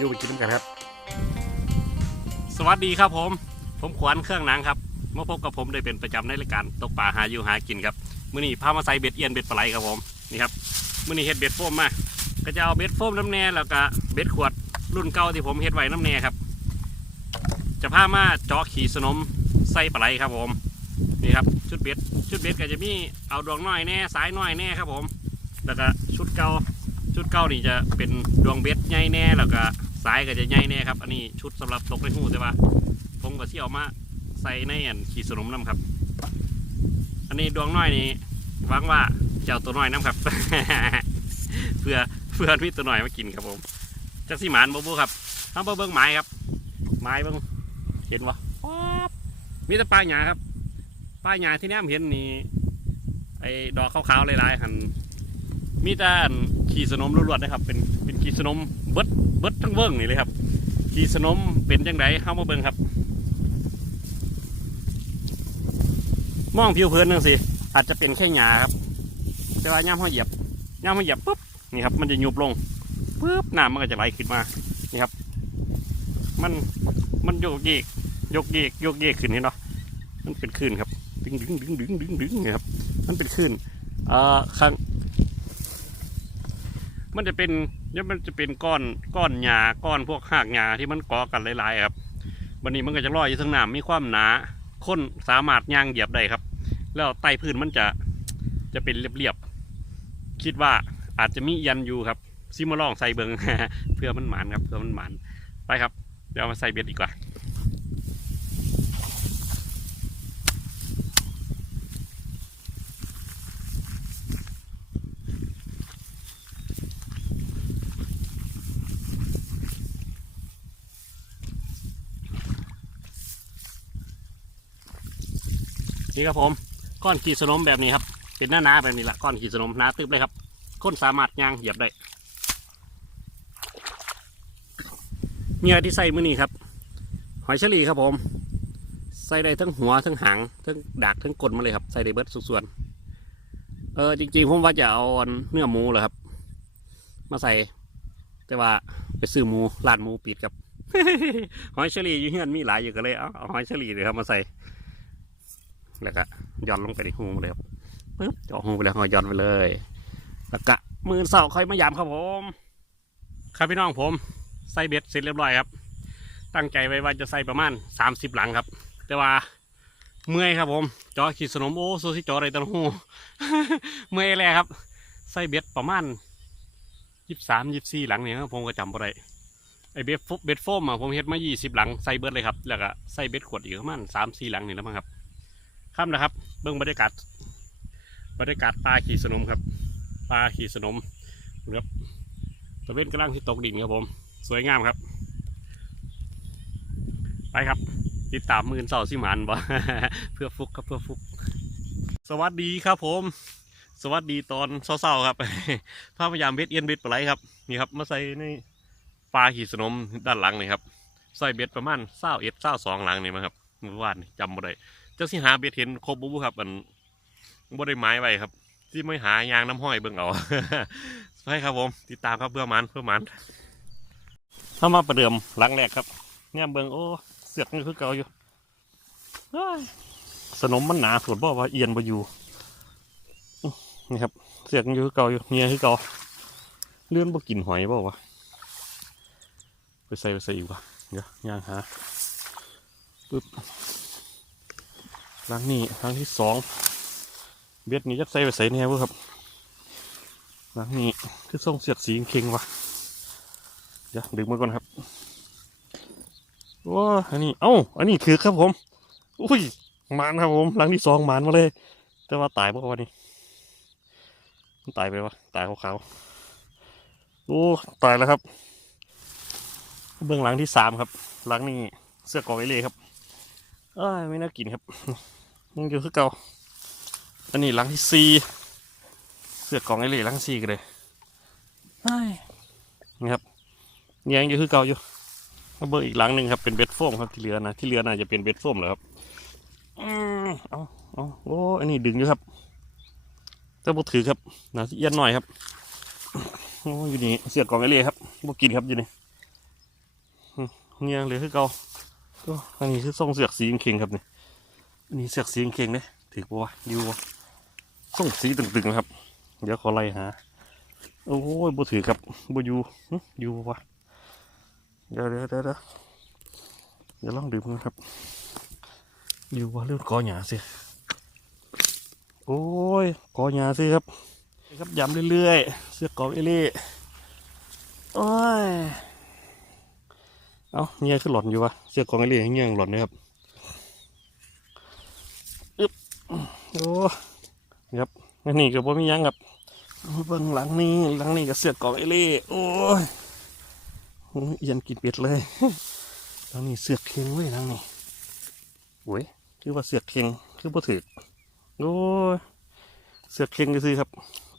ยูไปกินน้ำกันครับ สวัสดีครับผม ผมขวัญเครื่องหนังครับมาพบกับผมได้เป็นประจำในรายการตกปลาหาอยู่หากินครับมื้อนี้พามาใส่เบ็ดเอียนเบ็ดปลาไหลครับผมนี่ครับมื้อนี้เฮ็ดเบ็ดโฟมมาก็จะเอาเบ็ดโฟมน้ำแน่แล้วก็เบ็ดขวดรุ่นเก่าที่ผมเฮ็ดไว้น้ำแน่ครับ จะพามาเจาะขี่สนมใส่ปลาไหลครับผมนี่ครับชุดเบ็ดชุดเบ็ดก็จะมีเอาดวงน้อยแน่สายน้อยแน่ครับผม แล้วก็ชุดเก่าชุดเก่านี่จะเป็นดวงเบ็ดใหญ่แน่แล้วก็ สายก็จะใหญ่แน่ครับ อันนี้ชุดสำหรับตกในหูใช่ปะผมก็ที่เอามาใส่ในอันขี่สนมน้ำครับ อันนี้ดวงน้อยนี่หวังว่าจะเอาตัวน้อยน้ำครับ เพื่อเพื่อมีตัวน้อยมากินครับผมจักสีหมานบูบูครับทำเบิ้งไม้ครับ ไม้เบิ้งเห็นวะมีแต่ปลายหยาครับปลายหยาที่แนมเห็นนี่ไอ้ดอกขาวๆลายๆหันมีแต่ขี่สนมล้วนๆนะครับ เป็นเป็นขี่สนมเบิด เบิดทั้งเบิ้งนี่เลยครับขี่สนมเป็นจังไดเข้ามาเบิ้งครับ มองผิวเผินนึงสิอาจจะเป็นแค่หญ้าครับ แต่ว่าย่ำห้อเหยียบย่ำห้อเหยียบปุ๊บนี่ครับ มันจะยุบลงปุ๊บน้ำมันก็จะไหลขึ้นมานี่ครับ มันมันโยกเยกโยกเยกโยกเยกขึ้นนี่เนาะมันเป็นคลื่นครับดึงดึงดึงดึงดึงดึงนี่ครับ มันเป็นคลื่นเอ่อข้งมันจะเป็น เนี่ยมันจะเป็นก้อนก้อนหญ้าก้อนพวกหากหญ้าที่มันเกาะกันหลายๆครับวันนี้มันก็จะลอยอยู่ทั้งน้ำมีความหนาค้นสามารถย่างเหยียบได้ครับ แล้วใต้พื้นมันจะจะเป็นเรียบๆคิดว่าอาจจะมียันอยู่ครับซิมาลองใส่เบิงเพื่อมันหมานครับเพื่อมันหมานไปครับ เดี๋ยวมาใส่เบ็ดดีกว่า นี่ครับผมก้อนขีดสนมแบบนี้ครับ เป็นหน้านาแบบนี้ละก้อนขีดสนมหนาตึบเลยครับคนสามารถย่างเหยียบได้เหงื่อที่ใส่มือนี้ครับหอยเฉลี่ครับผม ใส่ได้ทั้งหัวทั้งหางทั้งดากทั้งกลนมาเลยครับใส่ได้เบิดสุกส่วนเออจริงๆผมว่าจะเอาเนื้อหมูเหรอครับ มาใส่ แต่ว่าไปซื้อหมูร้านหมูปิดครับหอยเฉลี่อยู่เฮือนมีหลายอยู่ก็เลยเอาเอหอยเฉลี่เลยครับมาใส่ แล้วก็ย้อนลงไปในหูเลยครับปึ๊บเจาะหูไปแล้วก็ย้อนไปเลย แล้วก็มือเสาค่อยมายามครับผม ครับพี่น้องผมใส่เบ็ดเสร็จเรียบร้อยครับ ตั้งใจไว้ว่าจะใส่ประมาณสามสิบหลังครับ แต่ว่าเมื่อยครับผมเจอขีดสนมโอ้โซซิเจออะไรตันหูเมื่อยแล้วครับ ใส่เบ็ดประมาณยี่สิบสามยี่สิบสี่หลังเนี่ยครับผมก็จำบ่ได้ไอเบ็ดโฟเบ็ดโฟมอะผมเฮ็ดมายี่สิบหลังใส่เบิดเลยครับ แล้วก็ใส่เบ็ดขวดอีกประมาณสามสี่หลังนี่แล้วมั้งครับ ค่ำนะครับ เบื้องบรรยากาศบรรยากาศปลาขี่สนมครับปลาขี่สนมครับตะเวนกำลังที่ตกดินครับผม สวยงามครับ ไปครับ ติดตามมือนเสาสิหมันบ่เพื่อฟุกครับเพื่อฟุก สวัสดีครับผม สวัสดีตอนเศร้าๆครับภาพยายามเบ็ดเอียนเบ็ดปลาไหลครับนี่ครับมาใส่ในปลาขี่สนมด้านหลังนี่ครับใส่เบ็ดประมาณเศร้าเอ็ดเศร้าสองหลังนี่มั้งครับเมื่อวานจำบ่ได้ จ้าสิหาเบ็ดเห็นครบบุบครับ อันบ่ได้ไม้ไว้ครับที่ไม่หายางน้ำห้อยเบิ่งเอาใช่ครับผม ติดตามครับเพื่อมันเพื่อมันถ้ามาประเดิมหลังแรกครับ เนี่ยเบิ่งโอ้เสือกนี่คือเก่าอยู่สนมมันหนาสุดบ่ว่าเอียนบ่อยู่นี่ครับ เสือกยังอยู่คือเก่าอยู่เงียคือเก่าเลื่อนบ่กินหอยบ่วะไปใส่ไปใส่อีกวะเดี๋ยวย่างหาปึ๊บ หลังนี้หลังที่สองเบ็ดนี้จะใส่ไปใส่แน่เว้ยครับหลังนี้คือส่งเสียดสีเค็งวะเดี๋ยวดึงมาก่อนครับว้าอันนี้เอ้าอันนี้คือครับผมอุ้ยหมานครับผมหลังที่สองหมานมาเลย แต่ว่าตายปะวะนี่มันตายไปวะตายขาวๆโอ้ตายแล้วครับ เบื้องหลังที่สามครับ หลังนี้เสื้อกอไวเล่ครับเอ้ยไม่น่ากินครับ ยังอยู่คือเก่า อันนี้หลังที่สี่เสือกกล่องไอเล่หลังที่สี่กันเลยเอ้ยนี่ครับยังอยู่คือเก่าอยู่มาเบอร์อีกหลังหนึ่งครับเป็นเบ็ดโฟมครับที่เหลือนะที่เหลือน่าจะเป็นเบ็ดโฟมเหรอครับอืมเอาเอาโอ้อันนี้ดึงอยู่ครับแต่บุถือครับน่าสิเอียนหน่อยครับโอ้อยู่นี่เสือกกล่องไอเล่ครับบุกินครับอยู่นี่เงี้ยเหลยคือเก่าโอ้อันนี้คือทรงเสือกสีเข่งๆครับนี่ อันนี้เสือกสีเข่งเนี่ยถือปะวะยู่ปะทรงสีตึงๆนะครับ เดี๋ยวขอไล่หา โอ้ยบ่ถือครับบ่อยู่หึอยู่ปะวะเดี๋ยวเดี๋ยวเดี๋ยวเดี๋ยวลองดื่มกันครับยูว่าเรื่องกอหยาสิโอ้ยกอหยาสิครับครับย้ำเรื่อยๆ เสื้อกอเอเล่โอ้ย เอาเงี้ยขึ้นหล่อนอยู่วะเสื้อกองเอเล่เงี้ยหล่อนเลยครับอึ๊บ โอ้ครับอันนี้ก็บ่มียังครับเบิ่งหลังนี้หลังนี้ก็เสือกองเอเล่โอ้ยโอ้ยเอียันกินเป็ดเลยหลังนี้เสือกเค็งเว้ยหลังนี้โอ้ยคือว่าเสือกเค็งคือบ่ถือโอ้ยเสือกเค็งก็ซื้อครับ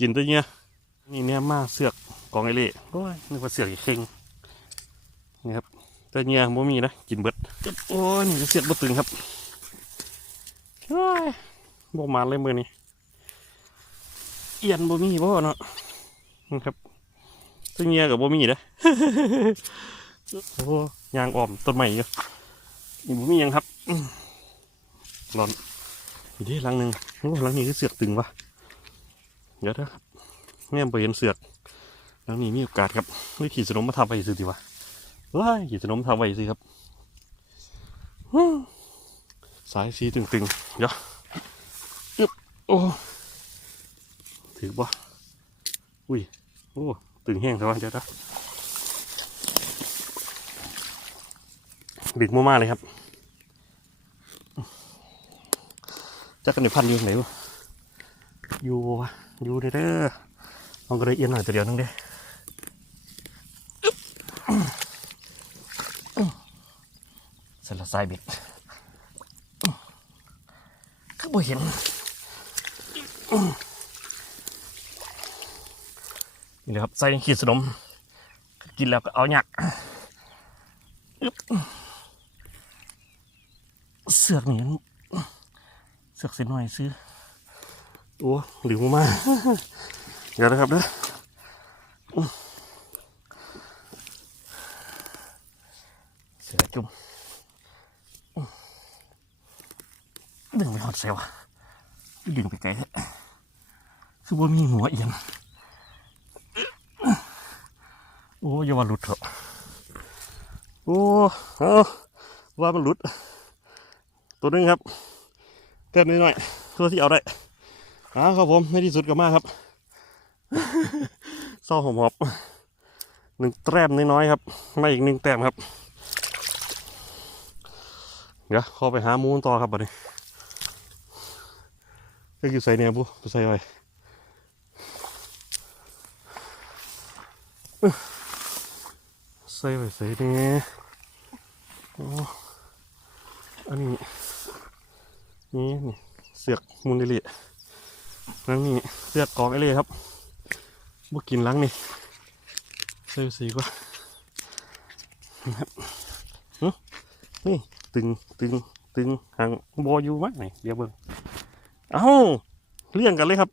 กินตัวเนี้ยนี่เนี่ยมาเสือกกองไอเล่โอ้ยนึกว่าเสือกเค็งนี่ครับตัวเนี้ยบ่มีนะกินเบิดโอ้ยนี่เสือกบ่ตึงครับโอ้ย บ่มาเลยมือนี้เอียนบ่มีบ่เนาะนะครับตัวเนี้ยกับบ่มีนะโอ้ยางอ้อมต้นไม้อยู่นี่บ่มียังครับร้อนอีกทีหลังหนึ่งโอ้หลังนี้คือเสือกตึงวะเดี๋ยวนะครับแม่ไปเห็นเสือกหลังนี้มีโอกาสครับวิขี่สนมมาทำไปซื้อดีวะว้ายขี่สนมทำไปซื้อครับสายสีตึงๆเดี๋ยว โอ้ถือบ่อุ้ย โอ้ ตึงแห้งแต่ว่าเดี๋ยวนะดึกมากๆเลยครับจักกันในพันอยู่ไหนวะอยู่วะอยู่เด้อเด้อลองก็ได้เอียนหน่อยตัวเดียวนึงเด้เสร็จและสายบิดอื้อคือบ่เห็น นี่เลยครับใส่ขีดสนม กินแล้วก็เอาหยักอึ๊บเสือกนี่มันเสือกเส้นหน่อยซื้อโอ้หลิวมากเดี๋ยวนะครับเด้ออื้อเสือจุ่มอื้อดึงไปหอดเซลวะดึงไปไกลแท้ คือว่ามีหัวเอียง โอ้อยาว่าหลุดเถอะโอ้เอาว่ามันหลุด ตัวนึงครับเต้นนิดหน่อยเพื่อที่เอาได้อ่าครับผมในที่สุดก็มากครับเศร้าหอมหอบหนึ่งแต้มน้อยๆครับมาอีกหนึ่งแต้มครับ เดี๋ยวเข้าไปหามูนต่อครับบัดนี้ก็อยู่ใส่เนี่ยบุไปใส่ไว้อื้อ ใส่ไว้ใส่เนี่ยอ้อันนี้ นี่นี่เสือกมูลนิธิลังนี่เสือกกองไอเล่ครับบ่กินลังนี่ใส่สีกว่านะครับหึนี่ตึงตึงตึงหางบออยู่มั้ยไหนเดี๋ยวเบิ่งเอ้าเลี่ยงกันเลยครับ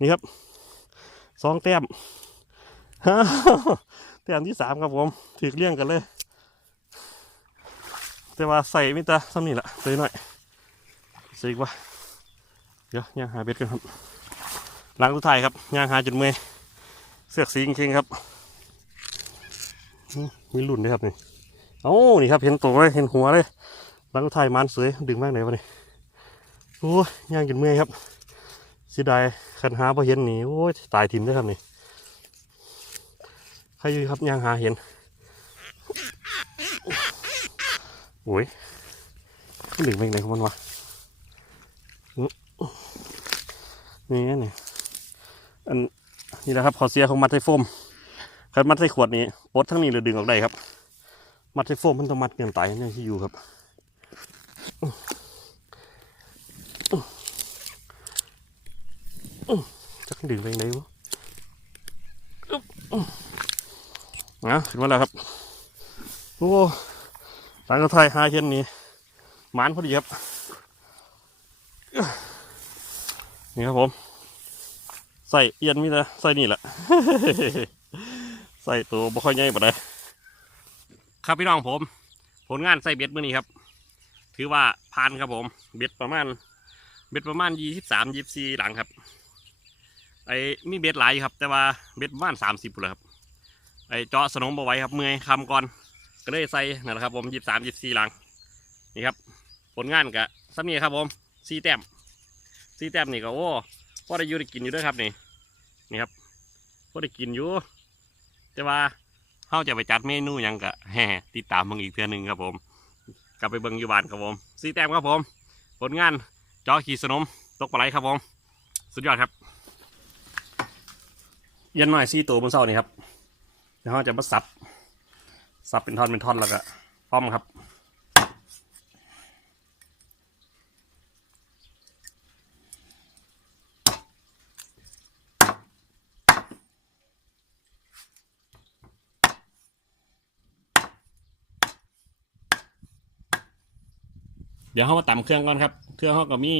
นี่ครับสองแต้ม แต้มที่สามครับผมถือเลี่ยงกันเลย แต่ว่าใส่มิตาซ้ำนี่แหละเลยหน่อยสิกว่า เดี๋ยวย่างหาเบ็ดกันครับหลังสุดท้ายครับย่างหาจุดเมยเสือกสีจริงๆครับมีรุ่นด้วยครับนี่เอ้นี่ครับเห็นตัวเลยเห็นหัวเลยหลังสุดท้ายมันสวยดึงมากไหนวะนี่โอ้ย่างจุดเมยครับเสียดายคันหาพอเห็นนี่โอ้ยตายทิมด้วยครับนี่ ใครอยู่ครับย่างหาเห็นโอ้ยดึงไปไหนของมันวะนี่นี่อันนี่นะครับขอเสียของมัดไทโฟมคันมัดไทขวดนี้ปดทั้งนี้เลยดึงออกได้ครับ มัดไทโฟมมันต้องมัดเงินไตเนี่ยที่อยู่ครับจักดึงไปไหนวะ นะถึงมาแล้วครับ โอ้หลังกระไทยหาเช่นนี้หมานพอดีครับ นี่ครับผม ใส่เอียนมีแต่ใส่นี่แหละ ใส่ตัวบ่ค่อยใหญ่ปานใดครับพี่น้องผม ผลงานใส่เบ็ดมื่อนี้ครับ ถือว่าผ่านครับผม เบ็ดประมาณ เบ็ดประมาณยี่สิบสามยี่สิบสี่หลังครับ ไอ้มีเบ็ดหลายครับ แต่ว่าเบ็ดประมาณสามสิบเลยครับ ไอ้เจาะสนมเอาไว้ครับเมื่อยคำก่อน ก็เลยใส่นั่นแหละครับ ผมยี่สามยี่สี่หลังนี่ครับ ผลงานกับซ้ำนี่ครับผมสี่แต้มสี่แต้มนี่ก็โอ้พ่อได้อยู่ได้กินอยู่ด้วยครับนี่นี่ครับพ่อได้กินอยู่ แต่ว่าเขาจะไปจัดเมนูยังกะแห่ติดตามมึงอีกเทื่อหนึงครับผมกลับไปเบิ่งอยู่บ้านครับผมสี่แต้มครับผม ผลงานจอขี่สนมตกปลาไหลครับผม สุดยอดครับย็นหน่อยสี่ตัวบนเสานี่ครับ เดี๋ยวเราจะมาสับ สับเป็นท่อนเป็นท่อนแล้วก็ป้อมครับเดี๋ยวเขามาตำเครื่องก่อนครับ เครื่องเขาก็มี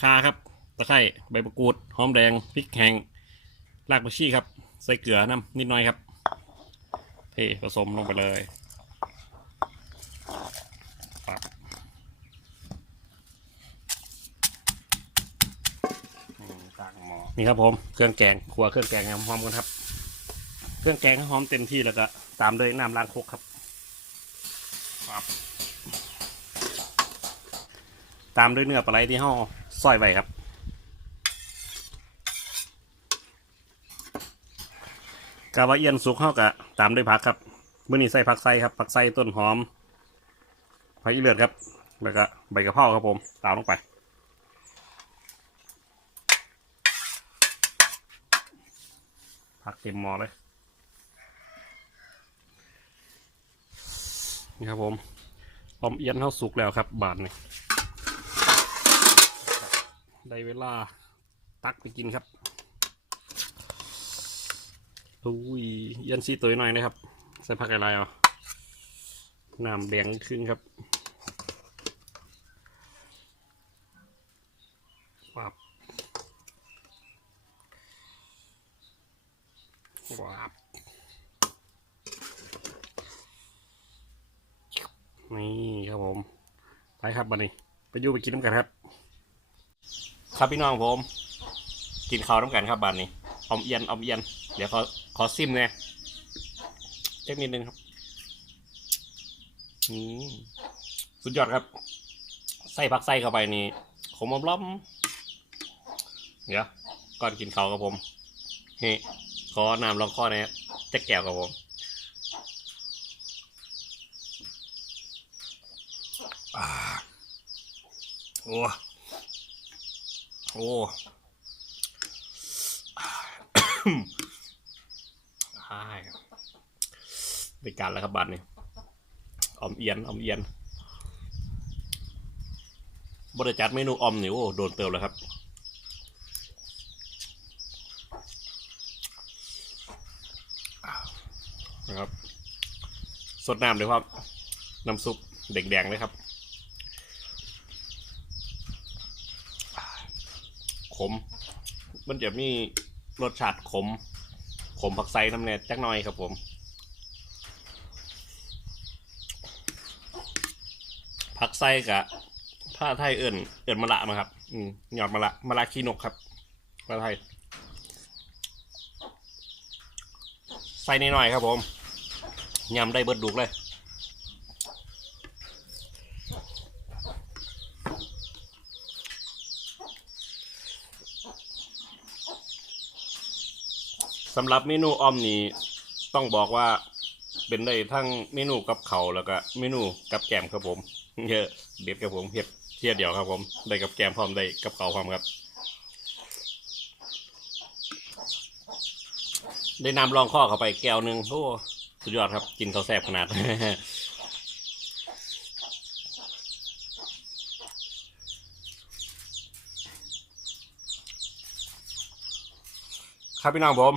คาครับ ตะไคร้ ใบมะกรูด หอมแดง พริกแห้ง รากผักชีครับ ใส่เกลือน้ำนิดหน่อยครับ ทผสมลงไปเลยปับอืมตั้งหม้อนี่ครับผมเครื่องแกงครัวเครื่องแกงให้หอมๆกันครับ เครื่องแกงให้หอมเต็มที่แล้วก็ตามด้วยน้ำล้างครกครับปับตามด้วยเนื้อปลาไหลที่ห่อซอยไว้ครับ กาวาเอียนสุกเข้ากะตามด้วยผักครับเมื่อนี้ใส่ผักไส้ครับผักไส้ต้นหอมผักอีเลือดครับ แล้วก็ใบกระเพราครับผมตามลงไป ผักเต็มหม้อเลยนี่ครับผมหอมเอียนเข้าสุกแล้วครับ บาทนี่ได้เวลาตักไปกินครับ อุ้ยยันซีตัวหน่อยนะครับ ใส่ผักอะไรอะน้ำแดงขึ้นครับวับวับนี่ครับผม ไปครับบันนี้ ไปยู่ไปกินน้ำกันครับ ครับพี่น้องผม กินข้าวน้ำกันครับบานนี้อมเอียนอมเอียนเดี๋ยวเขอ ขอซิมเนี่ยเทคนิดนึงครับสุดยอดครับ ใส่ผักใส่เข้าไปนี่ขมอมล้อมเดี๋ยวก่อนกินเขาวครับผมเฮ้ขอน้ำลองข้อนี่ยจะแก้วครับผมอโอ้โอ้ ใช่เป็นการแล้วครับบัตรนี่ออมเอียนออมเอียนบริจัดเมนูออมนี่โอ้โดนเติมแล้วครับนะครับสดน้ำเลยครับ น้ำซุปแดงๆเลยครับ ขม มันจะมีรสชาติขม ผมผักไซน้ำเนยจักหน่อยครับผมผักไซกะผ้าไทยเอิ่นเอิ่นมะละมาครับอืมหยอดมะละมะละขี้นกครับภาษาไทยใส่นิดหน่อยครับผมยำได้เบิดดุกเลย สำหรับเมนูออมนี่ต้องบอกว่าเป็นได้ทั้งเมนูกับเขาแล้วก็เมนูกับแก้มครับผมเยอะเด็ดครับผมเฮ็ดเทียเดียวครับผมได้กับแก้มพร้อมได้กับเขาวพร้อมครับ ได้นำรองข้อเข้าไปแก้วหนึ่งโอ้สุดยอดครับกินเขาแซ่บขนาดครับพี่น้องผม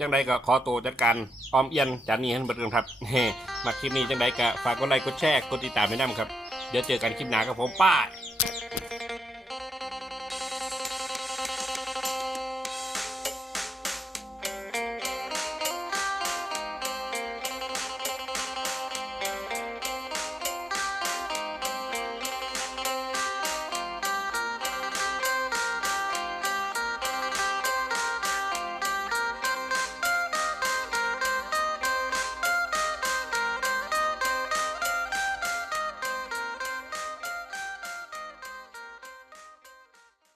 จังใดก็ขอตัวจัดการออมเอียนจานนี้ให้เบิดกันครับเฮ้มาคลิปนี้จังใดก็ฝากกดไลค์กดแชร์กดติดตามไปน้ำครับ เดี๋ยวเจอกันคลิปหน้าครับผมป้า